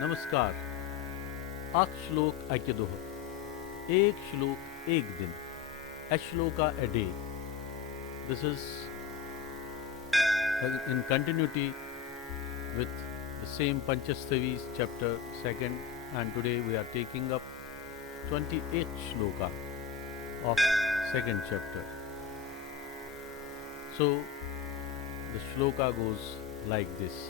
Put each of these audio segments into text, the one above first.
नमस्कार। अक श्लोक अक्य दोह, एक श्लोक एक दिन, a shloka a day. This is in continuity with the same Panchastavis chapter 2nd, and today we are taking up 28th shloka of 2nd chapter. So the shloka goes like this.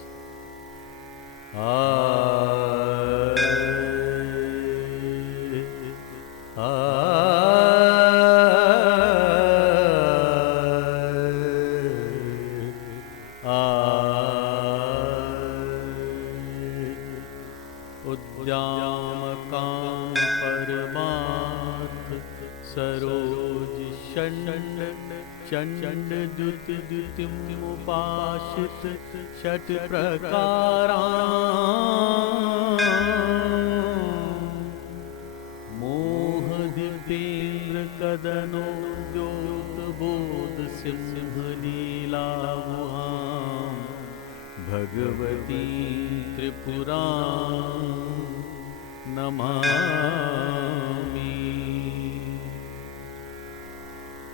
उद्यामकां परमार्थ सरोज षण्ड चण्ड द्युति द्युतिमुपाश्रित षट् प्रकारान् मोह दीपेन्द्र कदनो द्योतबोध सिंह लीला भगवती त्रिपुरां नमामि।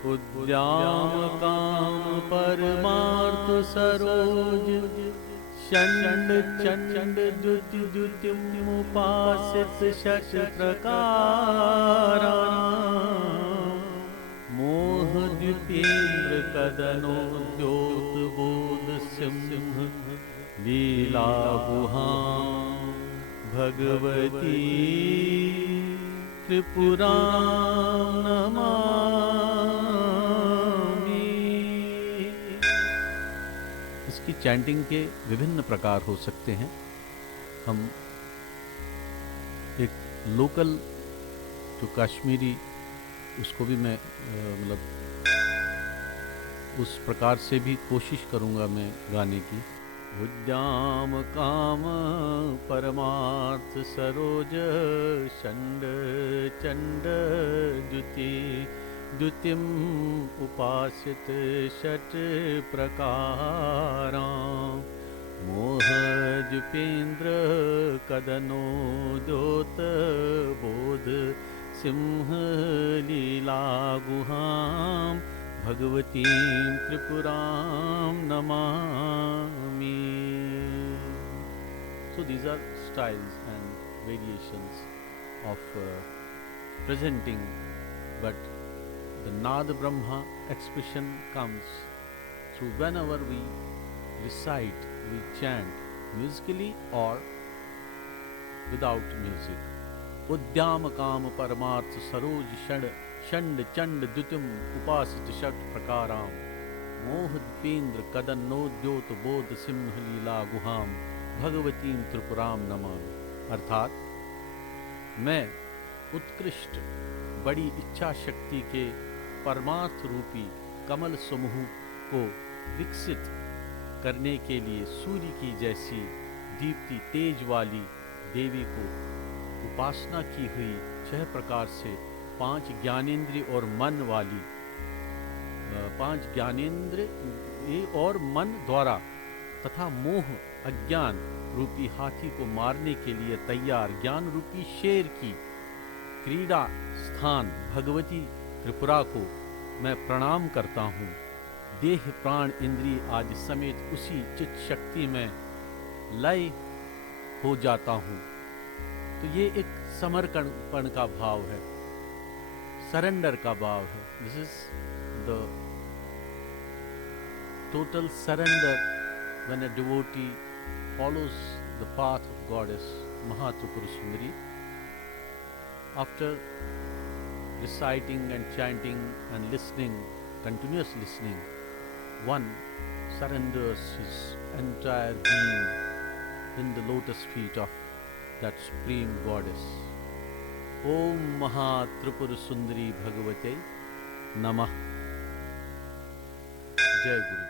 उद्यामकां परमार्थ सरोज षण्ड चण्ड द्युति द्युतिमुपाश्रित षट् प्रकारान् मोह दीपेन्द्र कदनोद्योतबोध सिंह लीला भगवती त्रिपुरां नमामि। इसकी chanting के विभिन्न प्रकार हो सकते हैं। हम एक लोकल जो कश्मीरी, उसको भी मैं मतलब उस प्रकार से भी कोशिश करूँगा मैं गाने की। उद्याम काम परमार्थ सरोज षण्ड चण्ड द्युति द्युतिम उपासित षट् प्रकारान् मोह दीपेन्द्र कदनो द्योत बोध सिंह लीला गुहां भगवतीं त्रिपुरां Namami. So these are styles and variations of presenting, but the Nada Brahma expression comes through whenever we recite, we chant musically or without music. उद्याम काम परमार्थ सरोज षण्ड चण्ड द्युतिम उपासित षट् प्रकारां मोह दीपेन्द्र कदनोद्योत बोध सिंह लीला गुहां भगवतीं त्रिपुरां नमामि। अर्थात मैं उत्कृष्ट बड़ी इच्छा शक्ति के परमार्थ रूपी कमल समूह को विकसित करने के लिए सूर्य की जैसी दीप्ति तेज वाली देवी को उपासना की हुई 6 प्रकार से 5 ज्ञानेंद्रिय और मन वाली 5 ज्ञानेंद्रिय और मन द्वारा तथा मोह अज्ञान रूपी हाथी को मारने के लिए तैयार ज्ञान रूपी शेर की क्रीड़ा स्थान भगवती त्रिपुरा को मैं प्रणाम करता हूँ। देह प्राण इंद्रिय आदि समेत उसी चित शक्ति में लय हो जाता हूँ। तो ये एक समर्पण का भाव है, सरेंडर का भाव है। This is the total surrender when a devotee follows the path of Goddess Mahatripura Sundari. After reciting and chanting and listening, continuous listening, one surrenders his entire being in the lotus feet of that Supreme Goddess. Om Mahatripura Sundari Bhagavate Namah. Jai Guru.